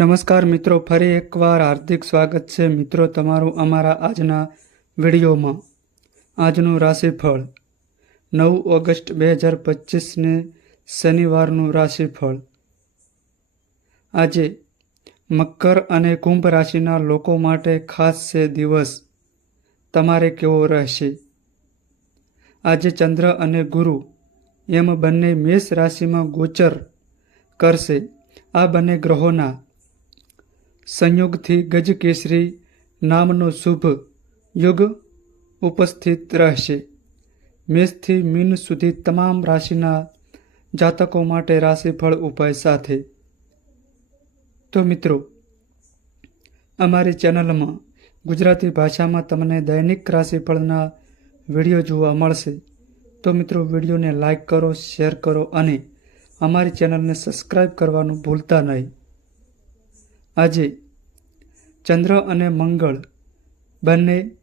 નમસ્કાર મિત્રો, ફરી એકવાર હાર્દિક સ્વાગત છે મિત્રો તમારું અમારા આજના વિડીયોમાં। આજનું રાશિફળ 9 ઓગસ્ટ 2025ને શનિવારનું રાશિફળ। આજે મકર અને કુંભ રાશિના લોકો માટે ખાસ છે દિવસ। તમારે કેવો રહેશે? આજે ચંદ્ર અને ગુરુ એમ બંને મેષ રાશિમાં ગોચર કરશે। આ બંને ગ્રહોના સંયોગથી ગજકેસરી નામનો શુભ યુગ ઉપસ્થિત રહેશે। મેષથી મીન સુધી તમામ રાશિના જાતકો માટે રાશિફળ ઉપાય સાથે। તો મિત્રો, અમારી ચેનલમાં ગુજરાતી ભાષામાં તમને દૈનિક રાશિફળના વિડીયો જોવા મળશે। તો મિત્રો, વિડીયોને લાઈક કરો, શેર કરો અને અમારી ચેનલને સબસ્ક્રાઈબ કરવાનું ભૂલતા નહીં। આજે ચંદ્ર અને મંગળ બંને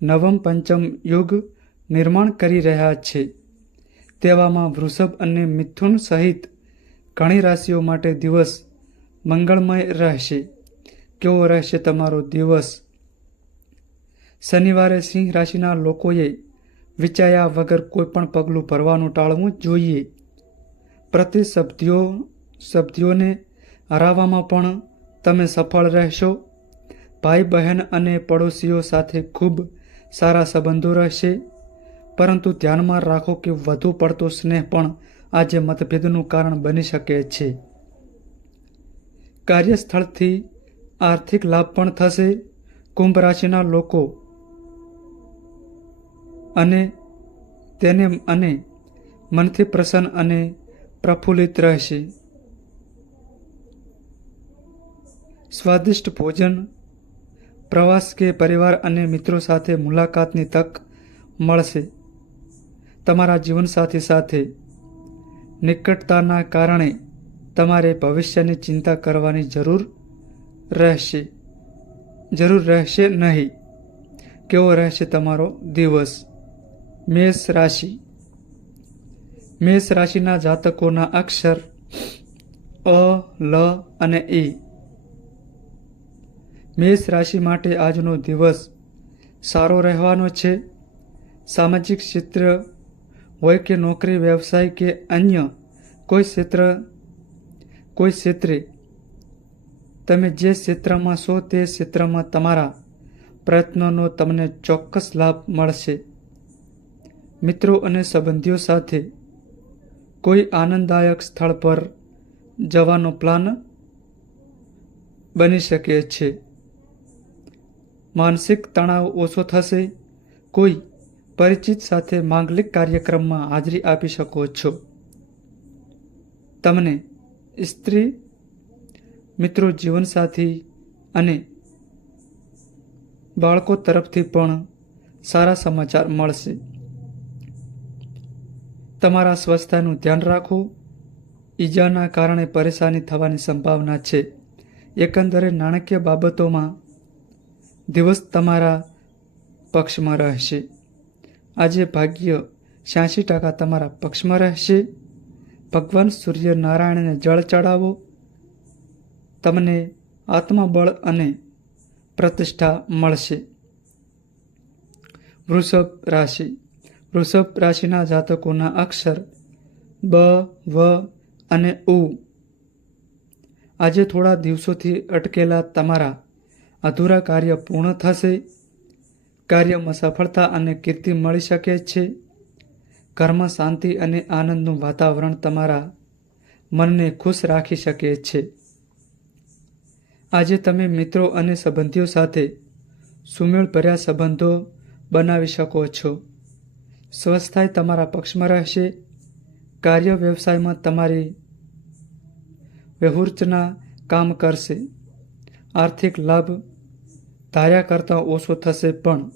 નવમ પંચમ યુગ નિર્માણ કરી રહ્યા છે। તેવામાં વૃષભ અને મિથુન સહિત ઘણી રાશિઓ માટે દિવસ મંગળમય રહેશે। કેવો રહેશે તમારો દિવસ? શનિવારે સિંહ રાશિના લોકોએ વિચાર્યા વગર કોઈ પણ પગલું ભરવાનું ટાળવું જોઈએ। પ્રતિસ્પર્ધીઓને હરાવવામાં પણ તમે સફળ રહેશો। ભાઈ બહેન અને પડોશીઓ સાથે ખૂબ સારા સંબંધો રહેશે, પરંતુ ધ્યાનમાં રાખો કે વધુ પડતો સ્નેહ પણ આજે મતભેદનું કારણ બની શકે છે। કાર્યસ્થળથી આર્થિક લાભ પણ થશે। કુંભ રાશિના લોકો અને મનથી પ્રસન્ન અને પ્રફુલ્લિત રહેશે। સ્વાદિષ્ટ ભોજન, પ્રવાસ કે પરિવાર અને મિત્રો સાથે મુલાકાતની તક મળશે। તમારા જીવનસાથી સાથે નિકટતાના કારણે તમારે ભવિષ્યની ચિંતા કરવાની જરૂર રહેશે નહીં। કેવો રહેશે તમારો દિવસ? મેષ રાશિ। મેષ રાશિના જાતકોના અક્ષર અ, લ અને ઈ। મેષ રાશિ માટે આજનો દિવસ સારો રહેવાનો છે। સામાજિક ક્ષેત્ર હોય કે નોકરી, વ્યવસાય કે અન્ય કોઈ ક્ષેત્રે તમે જે ક્ષેત્રમાં છો તે ક્ષેત્રમાં તમારા પ્રયત્નોનો તમને ચોક્કસ લાભ મળશે। મિત્રો અને સંબંધીઓ સાથે કોઈ આનંદદાયક સ્થળ પર જવાનો પ્લાન બની શકે છે। માનસિક તણાવ ઓછો થશે। કોઈ પરિચિત સાથે માંગલિક કાર્યક્રમમાં હાજરી આપી શકો છો। તમને સ્ત્રી મિત્રો, જીવનસાથી અને બાળકો તરફથી પણ સારા સમાચાર મળશે। તમારા સ્વાસ્થ્યનું ધ્યાન રાખો। ઈજાના કારણે પરેશાની થવાની સંભાવના છે। એકંદરે નાણાકીય બાબતોમાં દિવસ તમારા પક્ષમાં રહેશે। આજે ભાગ્ય 86% તમારા પક્ષમાં રહેશે। ભગવાન સૂર્યનારાયણને જળ ચડાવો। તમને આત્મબળ અને પ્રતિષ્ઠા મળશે। વૃષભ રાશિ। વૃષભ રાશિના જાતકોના અક્ષર બ, વ અને ઉ। આજે થોડા દિવસોથી અટકેલા તમારા અધૂરા કાર્ય પૂર્ણ થશે। કાર્યમાં સફળતા અને કીર્તિ મળી શકે છે। ઘરમાં શાંતિ અને આનંદનું વાતાવરણ તમારા મનને ખુશ રાખી શકે છે। આજે તમે મિત્રો અને સંબંધીઓ સાથે સુમેળભર્યા સંબંધો બનાવી શકો છો। સ્વાસ્થ્ય તમારા પક્ષમાં રહેશે। કાર્ય વ્યવસાયમાં તમારી વ્યૂહરચના કામ કરશે। આર્થિક લાભ ધાર્યા કરતાં ઓછો થશે પણ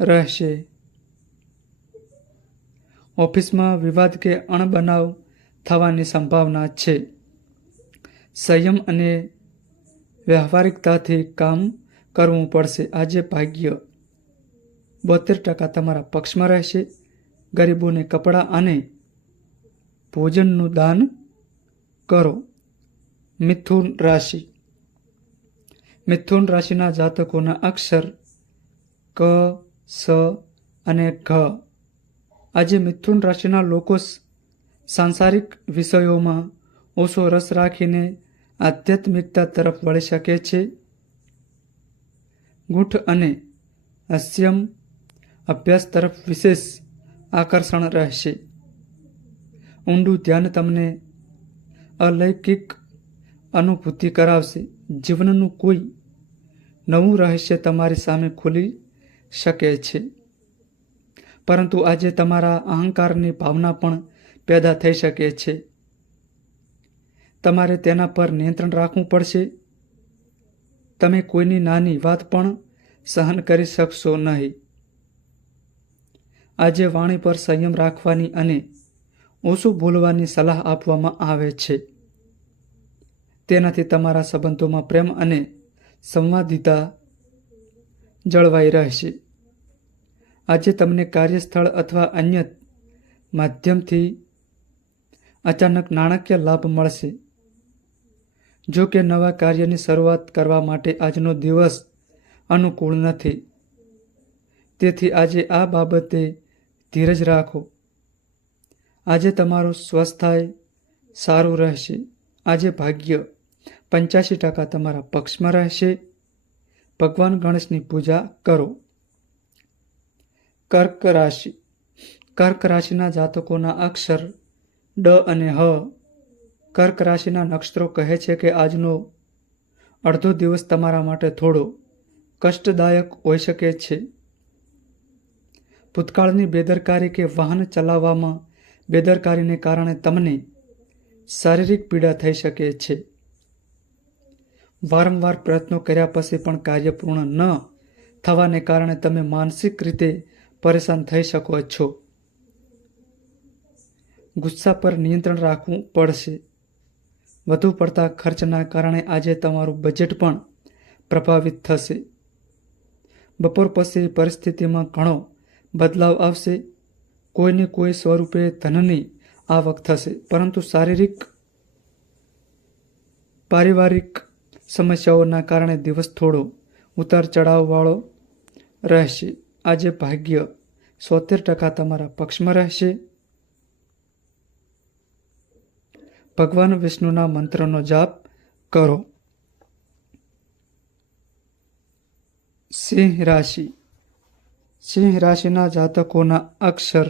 રહેશે। ઓફિસમાં વિવાદ કે અણબનાવ થવાની સંભાવના છે। સંયમ અને વ્યવહારિકતાથી કામ કરવું પડશે। આજે ભાગ્ય 72% તમારા પક્ષમાં રહેશે। ગરીબોને કપડાં અને ભોજનનું દાન કરો. મિથુન રાશિ. મિથુન રાશિના જાતકોના અક્ષર ક, સ અને ઘ. આજે મિથુન રાશિના લોકો સાંસારિક વિષયોમાં ઓછો રસ રાખીને આધ્યાત્મિકતા તરફ વળી શકે છે. ગૂઢ અને હાસ્યમ અભ્યાસ તરફ વિશેષ આકર્ષણ રહેશે. ઊંડું ધ્યાન તમને અલૌકિક અનુભૂતિ કરાવશે. જીવનનું કોઈ નવું રહસ્ય તમારી સામે ખુલી શકે છે, પરંતુ આજે તમારા અહંકારની ભાવના પણ પેદા થઈ શકે છે. તમારે તેના પર નિયંત્રણ રાખવું પડશે. તમે કોઈની નાની વાત પણ સહન કરી શકશો નહીં. આજે વાણી પર સંયમ રાખવાની અને ઓછું બોલવાની સલાહ આપવામાં આવે છે. તેનાથી તમારા સંબંધોમાં પ્રેમ અને સંવાદિતા જળવાઈ રહેશે. આજે તમને કાર્યસ્થળ અથવા અન્ય માધ્યમથી અચાનક નાણાકીય લાભ મળશે. જો કે નવા કાર્યની શરૂઆત કરવા માટે આજનો દિવસ અનુકૂળ નથી. તેથી આજે આ બાબતે ધીરજ રાખો. આજે તમારું સ્વાસ્થ્ય સારું રહેશે. આજે ભાગ્ય 85% તમારા પક્ષમાં રહેશે. ભગવાન ગણેશની પૂજા કરો. કર્ક રાશિ. કર્ક રાશિના જાતકોના અક્ષર ડ અને હ. કર્ક રાશિના નક્ષત્રો કહે છે કે આજનો અડધો દિવસ તમારા માટે થોડો કષ્ટદાયક હોઈ શકે છે. ભૂતકાળની બેદરકારી કે વાહન ચલાવવામાં બેદરકારીને કારણે તમને શારીરિક પીડા થઈ શકે છે. વારંવાર પ્રયત્નો કર્યા પછી પણ કાર્ય પૂર્ણ ન થવાને કારણે તમે માનસિક રીતે પરેશાન થઈ શકો છો. ગુસ્સા પર નિયંત્રણ રાખવું પડશે. વધુ પડતા ખર્ચના કારણે આજે તમારું બજેટ પણ પ્રભાવિત થશે. બપોર પછી પરિસ્થિતિમાં ઘણો બદલાવ આવશે. કોઈને કોઈ સ્વરૂપે ધનની આવક થશે, પરંતુ પારિવારિક સમસ્યાઓના કારણે દિવસ થોડો ઉતાર ચઢાવવાળો રહેશે. આજે ભાગ્ય 70% તમારા પક્ષમાં રહેશે. ભગવાન વિષ્ણુના મંત્રનો જાપ કરો. સિંહ રાશિ. સિંહ રાશિના જાતકોના અક્ષર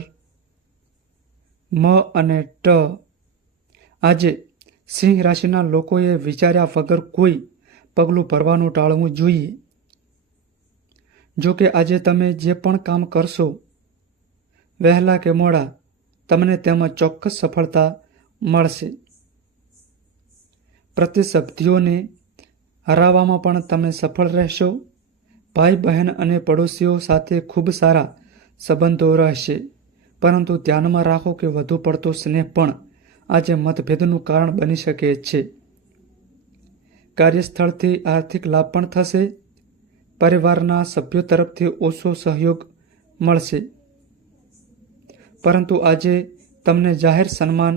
મ અને ટ. આજે સિંહ રાશિના લોકોએ વિચાર્યા વગર કોઈ પગલું ભરવાનું ટાળવું જોઈએ. જો કે આજે તમે જે પણ કામ કરશો, વહેલા કે મોડા તમને તેમાં ચોક્કસ સફળતા મળશે. પ્રતિસ્પર્ધીઓને હરાવવામાં પણ તમે સફળ રહેશો. ભાઈ બહેન અને પડોશીઓ સાથે ખૂબ સારા સંબંધો રહેશે, પરંતુ ધ્યાનમાં રાખો કે વધુ પડતો સ્નેહ પણ આજે મતભેદનું કારણ બની શકે છે. કાર્યસ્થળથી આર્થિક લાભ પણ થશે. પરિવારના સભ્યો તરફથી ઓછો સહયોગ મળશે, પરંતુ આજે તમને જાહેર સન્માન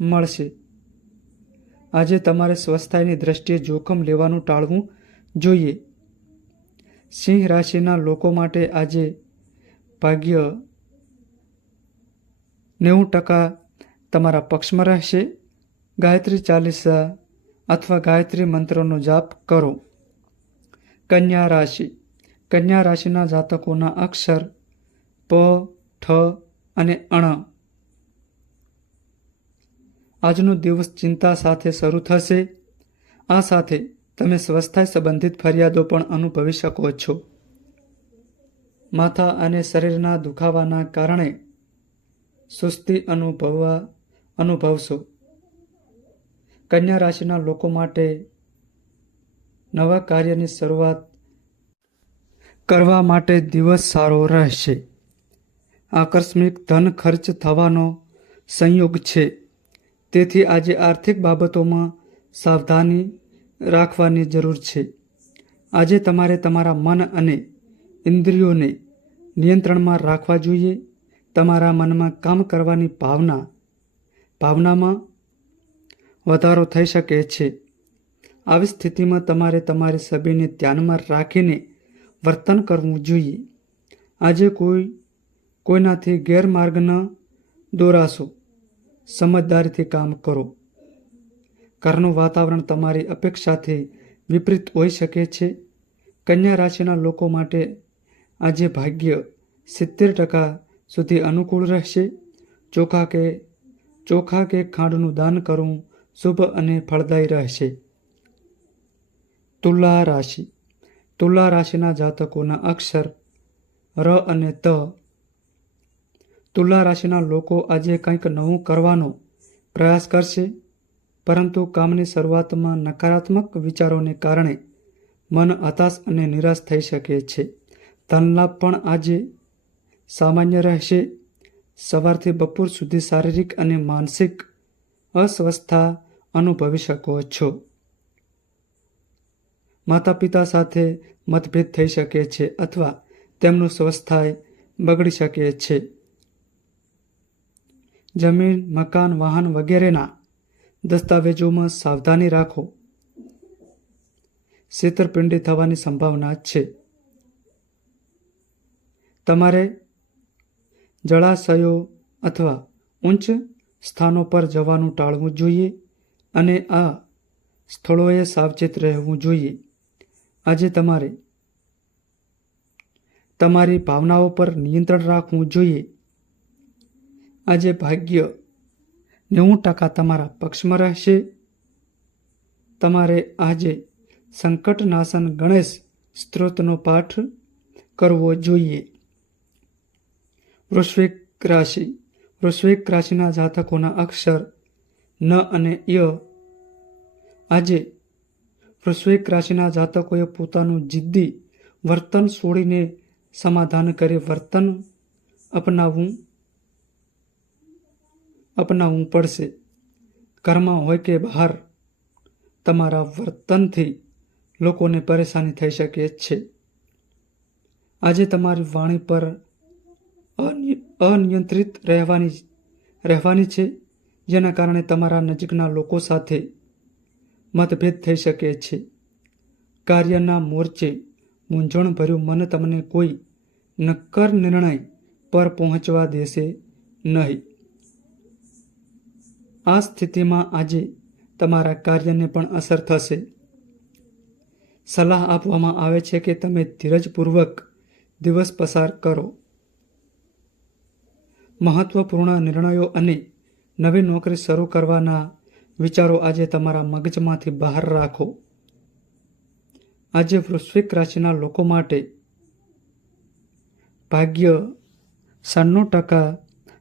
મળશે. આજે તમારે સ્વાસ્થ્યની દ્રષ્ટિએ જોખમ લેવાનું ટાળવું જોઈએ. સિંહ રાશિના લોકો માટે આજે ભાગ્ય 90% તમારા પક્ષમાં રહેશે. ગાયત્રી ચાલીસા અથવા ગાયત્રી મંત્રનો જાપ કરો. કન્યા રાશિ. કન્યા રાશિના જાતકોના અક્ષર પ, ઠ અને અણ. આજનો દિવસ ચિંતા સાથે શરૂ થશે. આ સાથે તમે સ્વાસ્થ્ય સંબંધિત ફરિયાદો પણ અનુભવી શકો છો. માથા અને શરીરના દુખાવાના કારણે સુસ્તી અનુભવશો. કન્યા રાશિના લોકો માટે નવા કાર્યની શરૂઆત કરવા માટે દિવસ સારો રહેશે. આકસ્મિક ધન ખર્ચ થવાનો સંયોગ છે, તેથી આજે આર્થિક બાબતોમાં સાવધાની રાખવાની જરૂર છે. આજે તમારે તમારા મન અને ઇન્દ્રિયોને નિયંત્રણમાં રાખવા જોઈએ. તમારા મનમાં કામ કરવાની ભાવનામાં વધારો થઈ શકે છે. આવી સ્થિતિમાં તમારે તમારી છબીને ધ્યાનમાં રાખીને વર્તન કરવું જોઈએ. આજે કોઈનાથી ગેરમાર્ગ ન દોરાશો. સમજદારીથી કામ કરો. ઘરનું વાતાવરણ તમારી અપેક્ષાથી વિપરીત હોઈ શકે છે. કન્યા રાશિના લોકો માટે આજે ભાગ્ય 70% સુધી અનુકૂળ રહેશે. ચોખા કે ખાંડનું દાન કરવું શુભ અને ફળદાયી રહેશે. તુલા રાશિ. તુલા રાશિના જાતકોના અક્ષર ર અને ત. તુલા રાશિના લોકો આજે કંઈક નવું કરવાનો પ્રયાસ કરશે, પરંતુ કામની શરૂઆતમાં નકારાત્મક વિચારોને કારણે મન હતાશ અને નિરાશ થઈ શકે છે. ધનલાભ પણ આજે સામાન્ય રહેશે. સવારથી બપોર સુધી શારીરિક અને માનસિક અસ્વસ્થતા અનુભવી શકો છો. માતા પિતા સાથે મતભેદ થઈ શકે છે અથવા તેમનું સ્વાસ્થ્ય બગડી શકે છે. જમીન, મકાન, વાહન વગેરેના દસ્તાવેજોમાં સાવધાની રાખો. છેતરપિંડી થવાની સંભાવના છે. તમારે જળાશયો અથવા ઉચ્ચ સ્થાનો પર જવાનું ટાળવું જોઈએ અને આ સ્થળોએ સાવચેત રહેવું જોઈએ. આજે તમારે તમારી ભાવનાઓ પર નિયંત્રણ રાખવું જોઈએ. આજે ભાગ્ય 90% તમારા પક્ષમાં રહેશે. તમારે આજે સંકટનાશન ગણેશ સ્ત્રોતનો પાઠ કરવો જોઈએ. વૃશ્ચિક રાશિ. વૃશ્ચિક રાશિના જાતકોના અક્ષર ન અને ય. આજે વૃશ્ચિક રાશિના જાતકોએ પોતાનું જિદ્દી વર્તન છોડીને સમાધાન કરી વર્તન અપનાવવું પડશે. ઘરમાં હોય કે બહાર, તમારા વર્તનથી લોકોને પરેશાની થઈ શકે છે. આજે તમારી વાણી પર અનિયંત્રિત રહેવાની છે, જેના કારણે તમારા નજીકના લોકો સાથે મતભેદ થઈ શકે છે. કાર્યના મોરચે મૂંઝવણભર્યું મન તમને કોઈ નક્કર નિર્ણય પર પહોંચવા દેશે નહીં. આ સ્થિતિમાં આજે તમારા કાર્યને પણ અસર થશે. સલાહ આપવામાં આવે છે કે તમે ધીરજપૂર્વક દિવસ પસાર કરો. મહત્વપૂર્ણ નિર્ણયો અને નવી નોકરી શરૂ કરવાના વિચારો આજે તમારા મગજમાંથી બહાર રાખો. આજે વૃશ્ચિક રાશિના લોકો માટે ભાગ્ય 96%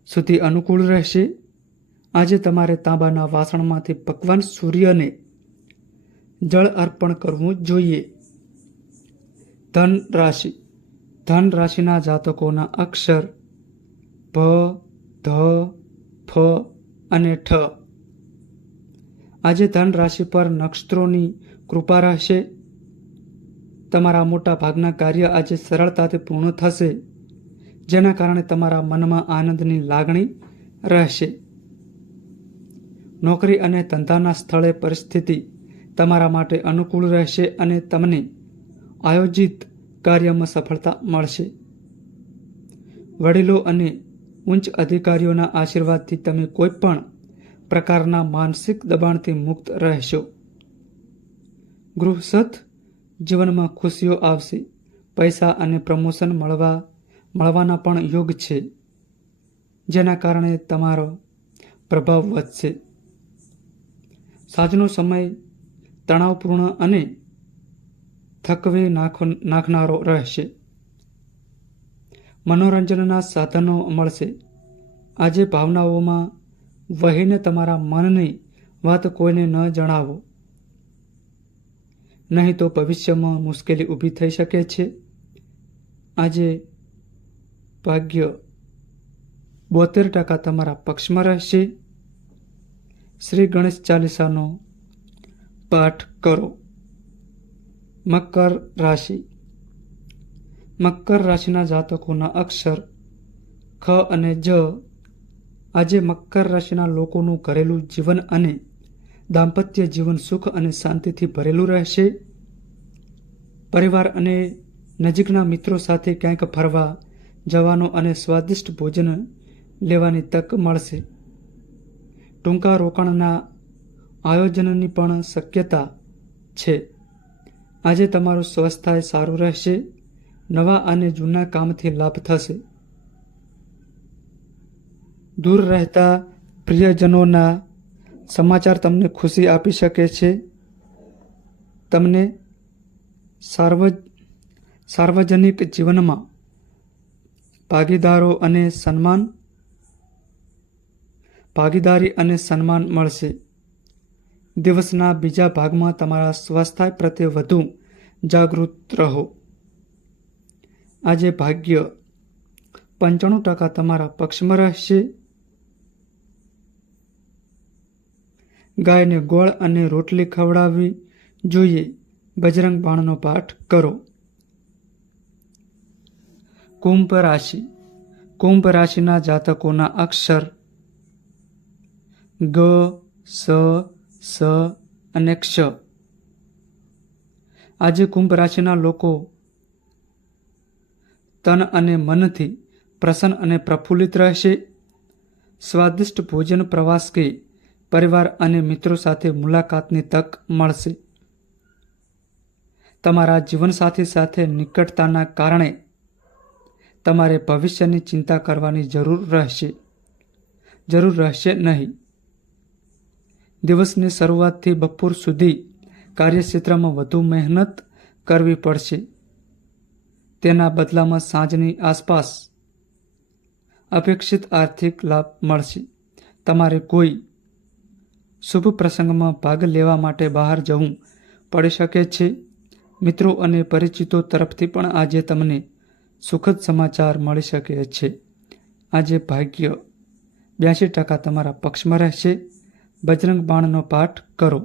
સુધી અનુકૂળ રહેશે. આજે તમારે તાંબાના વાસણમાંથી ભગવાન સૂર્યને જળ અર્પણ કરવું જોઈએ. ધન રાશિ. ધન રાશિના જાતકોના અક્ષર ભ, ધ, ફ અને ઠ. આજે ધન રાશિ પર નક્ષત્રોની કૃપા રહેશે. તમારા મોટા ભાગના કાર્ય આજે સરળતાથી પૂર્ણ થશે, જેના કારણે તમારા મનમાં આનંદની લાગણી રહેશે. નોકરી અને ધંધાના સ્થળે પરિસ્થિતિ તમારા માટે અનુકૂળ રહેશે અને તમને આયોજિત કાર્યમાં સફળતા મળશે. વડીલો અને ઉચ્ચ અધિકારીઓના આશીર્વાદથી તમે કોઈ પણ પ્રકારના માનસિક દબાણથી મુક્ત રહેશો. ગૃહસ્થ જીવનમાં ખુશીઓ આવશે. પૈસા અને પ્રમોશન મળવાના પણ યોગ છે, જેના કારણે તમારો પ્રભાવ વધશે. સાંજનો સમય તણાવપૂર્ણ અને થકવી નાખનારો રહેશે. મનોરંજનના સાધનો મળશે. આજે ભાવનાઓમાં વહીને તમારા મનની વાત કોઈને ન જણાવો, નહીં તો ભવિષ્યમાં મુશ્કેલી ઊભી થઈ શકે છે. આજે ભાગ્ય 72% તમારા પક્ષમાં રહેશે. શ્રી ગણેશ ચાલીસાનો પાઠ કરો. મકર રાશિ. મકર રાશિના જાતકોના અક્ષર ખ અને જ. આજે મકર રાશિના લોકોનું ઘરેલું જીવન અને દાંપત્ય જીવન સુખ અને શાંતિથી ભરેલું રહેશે. પરિવાર અને નજીકના મિત્રો સાથે ક્યાંક ફરવા જવાનો અને સ્વાદિષ્ટ ભોજન લેવાની તક મળશે. ટૂંકા રોકાણના આયોજનની પણ શક્યતા છે. આજે તમારું સ્વાસ્થ્ય સારું રહેશે. નવા અને જૂના કામથી લાભ થશે. દૂર રહેતા પ્રિયજનોના સમાચાર તમને ખુશી આપી શકે છે. તમને સાર્વજનિક જીવનમાં ભાગીદારી અને સન્માન મળશે. દિવસના બીજા ભાગમાં તમારા સ્વાસ્થ્ય પ્રત્યે વધુ જાગૃત રહો. આજે ભાગ્ય 95% તમારા પક્ષમાં રહેશે. ગાયને ગોળ અને રોટલી ખવડાવવી જોઈએ. બજરંગ બાણનો પાઠ કરો. કુંભ રાશિ. કુંભ રાશિના જાતકોના અક્ષર ગ, સ, સ અને ક્ષ. આજે કુંભ રાશિના લોકો તન અને મનથી પ્રસન્ન અને પ્રફુલ્લિત રહેશે. સ્વાદિષ્ટ ભોજન, પ્રવાસ કે પરિવાર અને મિત્રો સાથે મુલાકાતની તક મળશે. તમારા જીવનસાથી સાથે નિકટતાના કારણે તમારે ભવિષ્યની ચિંતા કરવાની જરૂર રહેશે નહીં. દિવસની શરૂઆતથી બપોર સુધી કાર્યક્ષેત્રમાં વધુ મહેનત કરવી પડશે. તેના બદલામાં સાંજની આસપાસ અપેક્ષિત આર્થિક લાભ મળશે. તમારે કોઈ શુભ પ્રસંગમાં ભાગ લેવા માટે બહાર જવું પડી શકે છે. મિત્રો અને પરિચિતો તરફથી પણ આજે તમને સુખદ સમાચાર મળી શકે છે. આજે ભાગ્ય 82% તમારા પક્ષમાં રહેશે. બજરંગ બાણનો પાઠ કરો.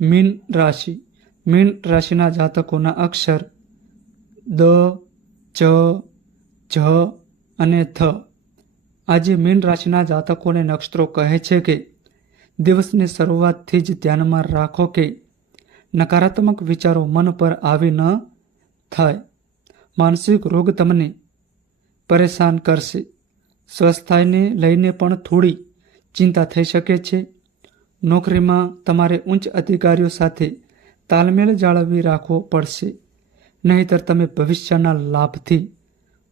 મીન રાશિ. મીન રાશિના જાતકોના અક્ષર દ, ચ, જ અને થ. આજે મીન રાશિના જાતકોને નક્ષત્રો કહે છે કે દિવસની શરૂઆતથી જ ધ્યાનમાં રાખો કે નકારાત્મક વિચારો મન પર આવી ન થાય. માનસિક રોગ તમને પરેશાન કરશે. સ્વાસ્થ્યને લઈને પણ થોડી ચિંતા થઈ શકે છે. નોકરીમાં તમારે ઉચ્ચ અધિકારીઓ સાથે તાલમેલ જાળવી રાખવો પડશે. નહીંતર તમે ભવિષ્યના લાભથી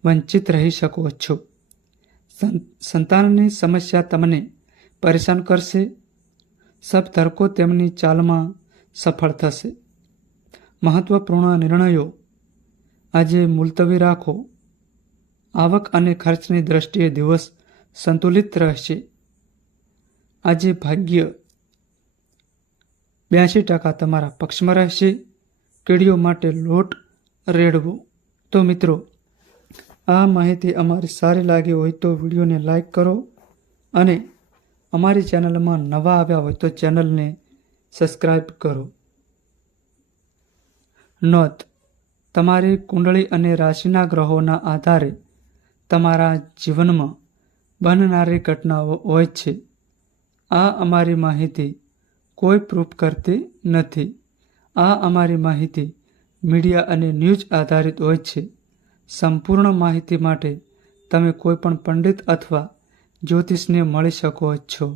વંચિત રહી શકો છો. સંતાનની સમસ્યા તમને પરેશાન કરશે. સબતરકો તેમની ચાલમાં સફળ થશે. મહત્વપૂર્ણ નિર્ણયો આજે મુલતવી રાખો. આવક અને ખર્ચની દ્રષ્ટિએ દિવસ સંતુલિત રહેશે. આજે ભાગ્ય 82% તમારા પક્ષમાં રહેશે. કીડીઓ માટે લોટ રેડવો. તો મિત્રો, આ માહિતી અમારી સારી લાગી હોય તો વિડીયોને લાઈક કરો અને અમારી ચેનલમાં નવા આવ્યા હોય તો ચેનલને સબસ્ક્રાઈબ કરો. નોંધ: તમારી કુંડળી અને રાશિના ગ્રહોના આધારે તમારા જીવનમાં બનનારી ઘટનાઓ હોય છે. આ અમારી માહિતી કોઈ પ્રૂફ કરતી નથી. આ અમારી માહિતી મીડિયા અને ન્યૂઝ આધારિત હોય છે. સંપૂર્ણ માહિતી માટે તમે કોઈ પણ પંડિત અથવા જ્યોતિષને મળી શકો છો.